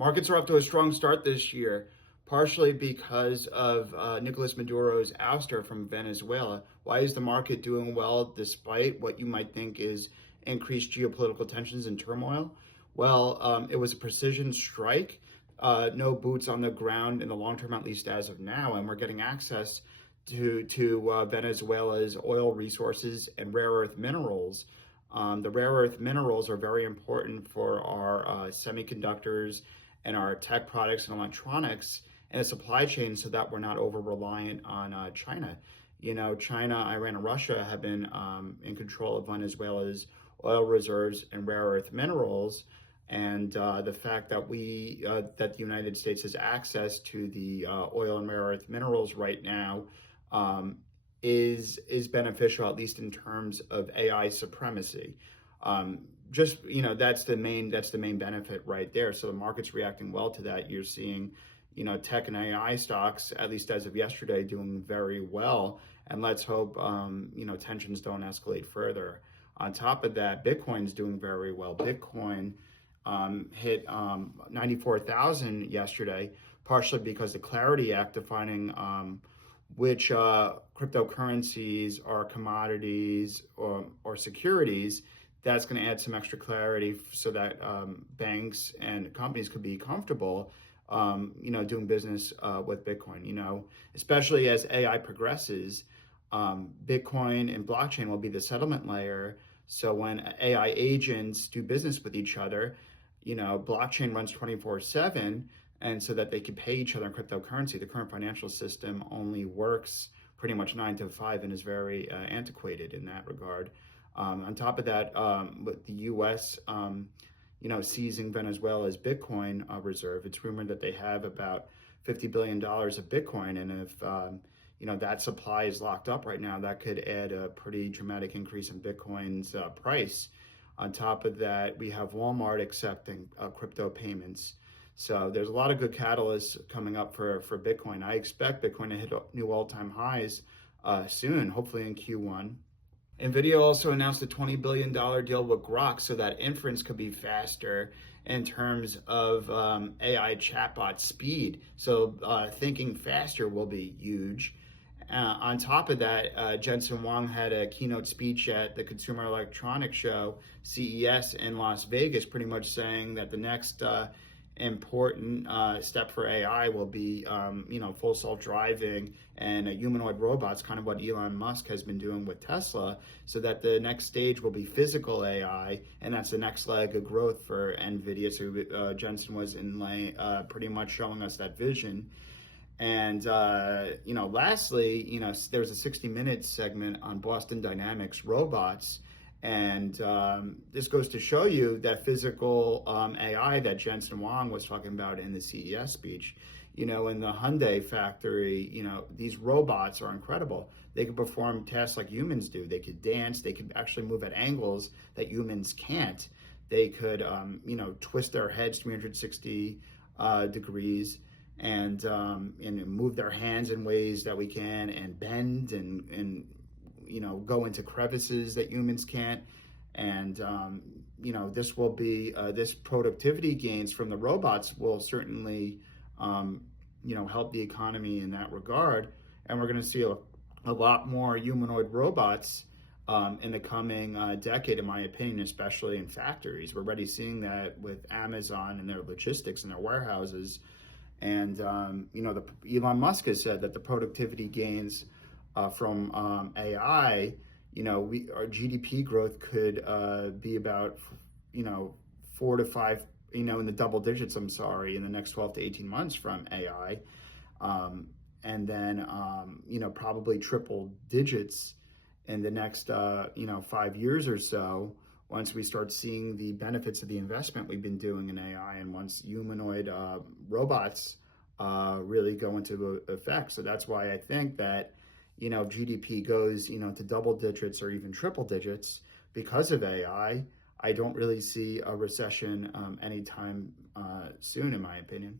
Markets are off to a strong start this year, partially because of Nicolas Maduro's ouster from Venezuela. Why is the market doing well despite what you might think is increased geopolitical tensions and turmoil? Well, it was a precision strike, no boots on the ground in the long term, at least as of now, and we're getting access to Venezuela's oil resources and rare earth minerals. The rare earth minerals are very important for our semiconductors and our tech products and electronics and a supply chain so that we're not over reliant on China. You know, China, Iran, and Russia have been in control of Venezuela's oil reserves and rare earth minerals. And the fact that that the United States has access to the oil and rare earth minerals right now is beneficial, at least in terms of AI supremacy. That's the main benefit right there. So the market's reacting well to that. You're seeing, tech and AI stocks, at least as of yesterday, doing very well. And let's hope, tensions don't escalate further. On top of that, Bitcoin's doing very well. Bitcoin hit 94,000 yesterday, partially because the Clarity Act defining which cryptocurrencies are commodities or securities. That's going to add some extra clarity so that banks and companies could be comfortable, doing business with Bitcoin. Especially as AI progresses, Bitcoin and blockchain will be the settlement layer. So when AI agents do business with each other, blockchain runs 24/7, and so that they can pay each other in cryptocurrency. The current financial system only works pretty much 9 to 5 and is very antiquated in that regard. On top of that, with the U.S., seizing Venezuela's Bitcoin reserve, it's rumored that they have about $50 billion of Bitcoin, and if that supply is locked up right now, that could add a pretty dramatic increase in Bitcoin's price. On top of that, we have Walmart accepting crypto payments. So there's a lot of good catalysts coming up for Bitcoin. I expect Bitcoin to hit new all-time highs soon, hopefully in Q1. NVIDIA also announced a $20 billion deal with Grok so that inference could be faster in terms of AI chatbot speed. So thinking faster will be huge. On top of that, Jensen Huang had a keynote speech at the Consumer Electronics Show, CES, in Las Vegas, pretty much saying that the next important step for AI will be, full self-driving and humanoid robots, kind of what Elon Musk has been doing with Tesla, so that the next stage will be physical AI, and that's the next leg of growth for NVIDIA. So Jensen was pretty much showing us that vision. And, lastly, there was a 60 Minutes segment on Boston Dynamics robots. And this goes to show you that physical AI that Jensen Huang was talking about in the CES speech. In the Hyundai factory, these robots are incredible. They can perform tasks like humans do. They could dance. They could actually move at angles that humans can't. They could, twist their heads 360 degrees and move their hands in ways that we can, and bend and go into crevices that humans can't. And, this will be, this productivity gains from the robots will certainly, help the economy in that regard. And we're going to see a lot more humanoid robots in the coming decade, in my opinion, especially in factories. We're already seeing that with Amazon and their logistics and their warehouses. And, Elon Musk has said that the productivity gains from AI, our GDP growth could be about, 4 to 5, in the double digits, in the next 12 to 18 months from AI. And then, probably triple digits in the next, 5 years or so, once we start seeing the benefits of the investment we've been doing in AI, and once humanoid robots really go into effect. So that's why I think that, if GDP goes, to double digits or even triple digits because of AI, I don't really see a recession anytime soon, in my opinion.